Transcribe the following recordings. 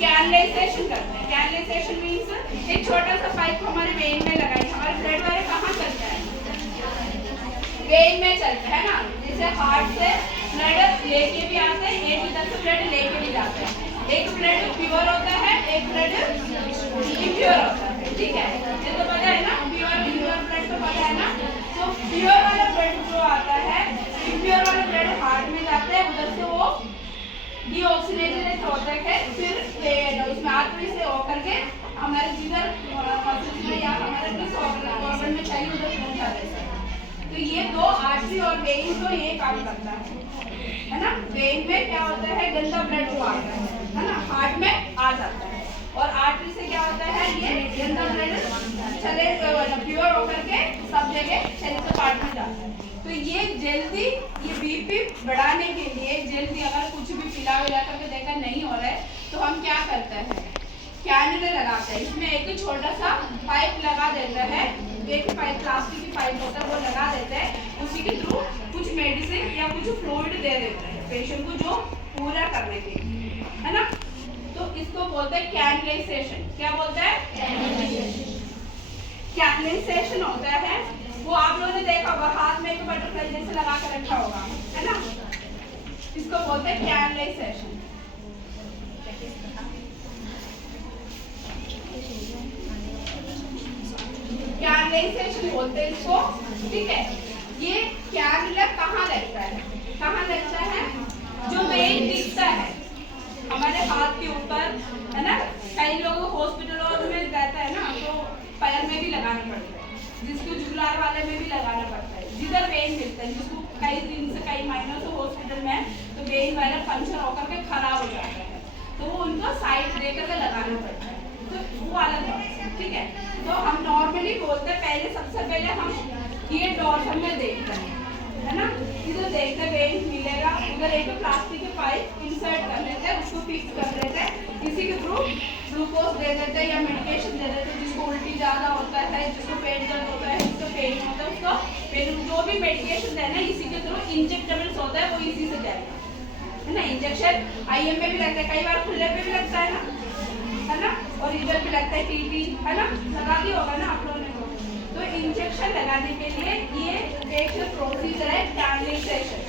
Canalisation करते हैं। Canalisation means एक छोटा सा पाइप हमारे वेन में लगाएंगे। हमारा ब्लड वाले कहाँ चलता है? वेन में चलता है ना। जैसे हार्ट से ब्लड लेके भी आते हैं, एक इधर से ब्लड लेके भी जाते हैं। एक ब्लड प्योर होता है, एक ब्लड इम्प्योर होता है। ठीक है, ये तो पता है ना, प्योर इम्प्योर ब्लड तो पता है ना। तो प्योर वाला ब्लड जो आता है, इम्प्योर वाला ब्लड हार्ट में जाता है, उधर से वो डीऑक्सीनेटेड होता है, फिर उसमें आर्टरी से होकर के हमारे जिधर मसल्स में या हमारे किस ऑर्गन में चाहिए उधर पहुंचा देता है। तो ये दो आर्टरी और वेन तो ये काम करता है ना। वेन में क्या होता है, गंदा ब्लड जो आता है ना, हार्ट में आ जाता है, और आर्टरी से क्या होता है, ये गंदा ब्लड चले प्योर होकर के सब जगह शरीर के पार्ट में जाता है। तो ये जल्दी ये बीपी बढ़ाने के लिए जल्दी अगर कुछ भी पिला विला करके देखा नहीं हो रहा है तो हम क्या करते हैं, कैनुला लगाते हैं। इसमें एक छोटा सा पाइप लगा देता है, एक पाइप प्लास्टिक की पाइप होता है वो लगा देता है, उसी के थ्रू कुछ मेडिसिन या कुछ फ्लूइड दे देता है पेशेंट को, जो पूरा करने के लिए, है ना। तो इसको बोलते हैं कैनुलाइजेशन। क्या बोलते हैं? कैनुलाइजेशन होता है वो आप लोगों ने देखा होगा, हाथ में एक बटरफ्लाई जैसे लगा कर रखा होगा, है ना। इसको बोलते हैं कैनुलाइजेशन। कैनुलाइजेशन बोलते हैं इसको। ठीक है, ये कैनुला कहाँ लगता है? कहाँ लगता है? जो वेन दिखता है हमारे हाथ के ऊपर, है ना। कई लोगों को हॉस्पिटलों में रहता है ना, तो पैर में भी लगाना पड़ता है, जिसको जुगुलार वाले में भी लगाना पड़ता है, जिधर वेन मिलता है, जिसको कई दिन से कई महीनों से हॉस्पिटल में तो वेन वाला पंचर होकर के खराब हो जाता है, तो वो उनको साइड देकर के लगाना पड़ता है। तो वो वाला है, ठीक है। तो हम नॉर्मली बोलते हैं, पहले सबसे पहले हम ये डॉर्सल में देखते हैं, है ना। इधर देखते वेन मिलेगा, उधर एक प्लास्टिक के पाइप इंसर्ट कर लेते हैं, उसको फिक्स कर लेते हैं, इसी के थ्रू ग्लूकोज दे देते हैं या मेडिकेशन दे देते हैं। जिसको उल्टी ज़्यादा होता है, जिसको पेट दर्द होता है, जिसको पेन होता है, उसको पेन जो भी मेडिकेशन देना है इसी के थ्रू, इंजेक्टेबल्स होता है वो इसी से जाएगा, है ना। इंजेक्शन आईएम में भी लगता है, कई बार खुले पे भी लगता है ना, और इधर भी लगता है, टीटी, है ना, लगा दिया होगा ना आप लोगों ने। तो इंजेक्शन लगाने के लिए ये एक प्रोसीजर है कैनुलाइजेशन।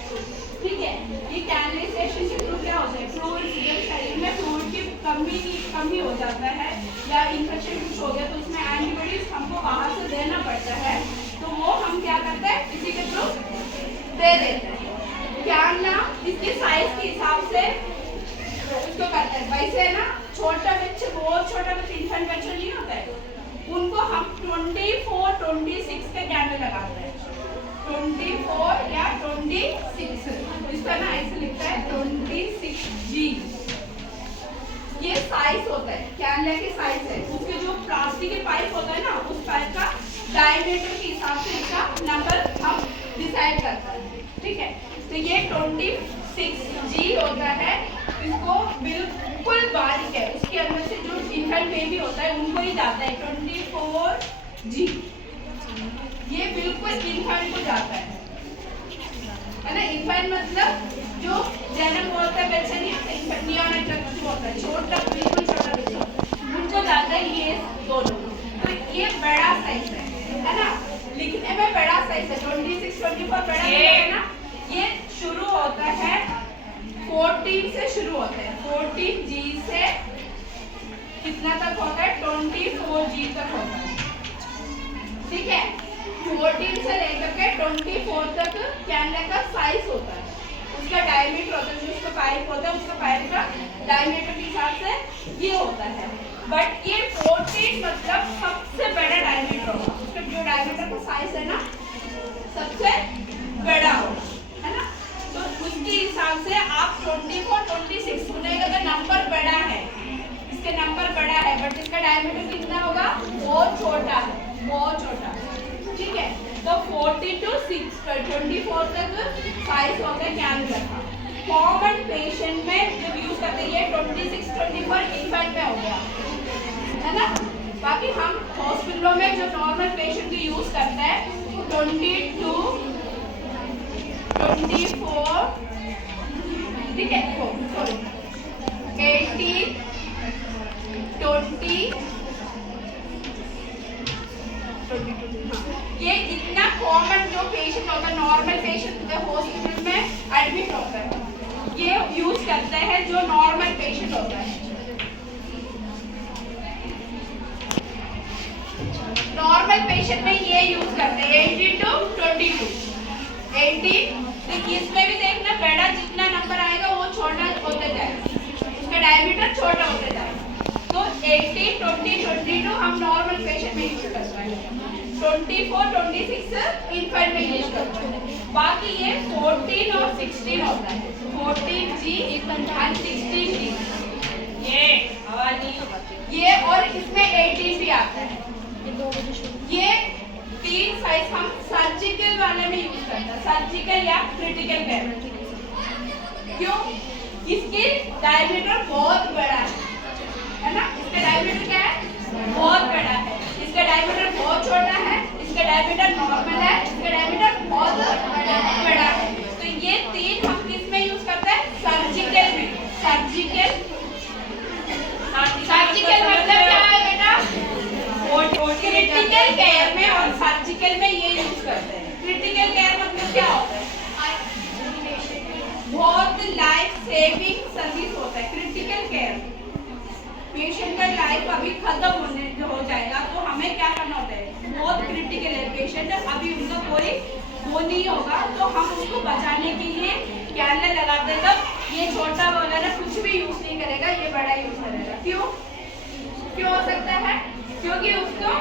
ठीक है, ये कैनुलाइजेशन के थ्रू क्या होता है, फ्लूइड, शरीर में फ्लूइड की कमी हो जाता है या इन्फेक्शन कुछ हो गया तो उसमें एंटीबॉडीज हमको बाहर से देना पड़ता है, तो वो हम क्या करते हैं, इसी के थ्रू दे देते हैं। कैनुला इसके साइज के हिसाब से उसको करते हैं। वैसे ना छोटा बच्चे, बहुत छोटा बच्चा, इन्फेंट बच्चा नहीं होता है, उनको हम 24-26 के कैनुला लगाते हैं। 24 या 26, इसका ना ऐसे लिखता है 26G। ये साइज होता है, कैनुला की साइज है। उसके जो प्लास्टिक के पाइप होता है ना, उस पाइप का डायमीटर के हिसाब से इसका नंबर हम डिसाइड करते हैं। ठीक है, तो ये 26G होता है। इसको बिल्कुल बारीक है, उसके अंदर से जो इन्फेंट बेबी होता है उनको ही जाता है 24G। ये बिल्कुल इन्फेंट को जाता है ना। इन्फेंट मतलब जो जन्म होता है बच्चा नहीं होता, इन्फेंट नियोनेटल होता है, छोटा बिल्कुल छोटा बच्चा, उनको जाता है ये दोनों। तो ये बड़ा साइज है ना, लिखने में बड़ा साइज है, 26-24 बड़ा है ना। ये शुरू होता है 14 से शुरू होते हैं, 14G से कितना तक होता है, 24G तक होता है। ठीक है, 14 से लेकर के 24 तक कैनुला का साइज होता है, उसका डायमीटर होता है, जो उसका पाइप होता है उसका पाइप का डायमीटर के हिसाब से ये होता है। बट ये 14 मतलब सबसे बड़ा डायमीटर होगा, उसका जो डायमीटर का साइज है ना सबसे बड़ा होगा, है ना। तो उसके हिसाब से आप 24-26 सुनेगा तो नंबर बड़ा है, इसके नंबर बड़ा है, बट इसका डायमीटर कितना होगा, बहुत छोटा है, बहुत छोटा। ठीक है, तो 40 to 24 तक साइज होता है कैनुला का। कॉमन पेशेंट में जब यूज करते हैं 26-24 इन्फेंट में हो गया, है ना। बाकी हम हॉस्पिटलों में जो नॉर्मल पेशेंट की यूज करते हैं 22-24, ठीक है, 18 20, ये इतना कॉमन जो पेशेंट होता है, नॉर्मल पेशेंट हॉस्पिटल में एडमिट होता है, ये यूज करते हैं जो नॉर्मल पेशेंट होता है। नॉर्मल पेशेंट में ये यूज करते हैं 18 to 22। 18 इसमें भी देखना, बड़ा जितना नंबर आएगा वो छोटा होते जाएगा, उसका डायमीटर छोटा होते जाएगा। तो 18, 20, 22 हम नॉर्मल पेशेंट में यूज करते हैं, 24, 26 इन्फेंट में यूज करते हैं। बाकी ये 14 और 16 होता है, 14G और 16G, ये आवाज नहीं, ये और इसमें 18 भी आता है। ये तीन साइज हम सर्जिकल वाले में यूज करते हैं, सर्जिकल या क्रिटिकल केयर। क्यों? इसकी डायमीटर बहुत बड़ा है ना, इसका डायमीटर क्या है? बहुत बड़ा है। इसका डायमीटर बहुत छोटा है, इसका डायमीटर नॉर्मल है, इसका डायमीटर बहुत बड़ा है। तो ये तीन हम किस में यूज करते हैं? सर्जिकल में। सर्जिकल मतलब क्या है बेटा? क्रिटिकल केयर में और सर्जिकल में ये यूज करते हैं। क्रिटिकल केयर मतलब क्या होता है? बहुत लाइफ सेविंग सर्विस होता है क्रिटिकल केयर। पेशेंट का लाइफ अभी खत्म हो जाएगा तो हमें क्या करना होता है? बहुत क्रिटिकल है पेशेंट, अभी उनका कोई वो नहीं होगा तो हम उसको बचाने के लिए कैनला लगाते हैं। तब ये छोटा वगैरह कुछ भी यूज नहीं करेगा, ये बड़ा यूज करेगा। क्यों हो सकता है? क्योंकि उसको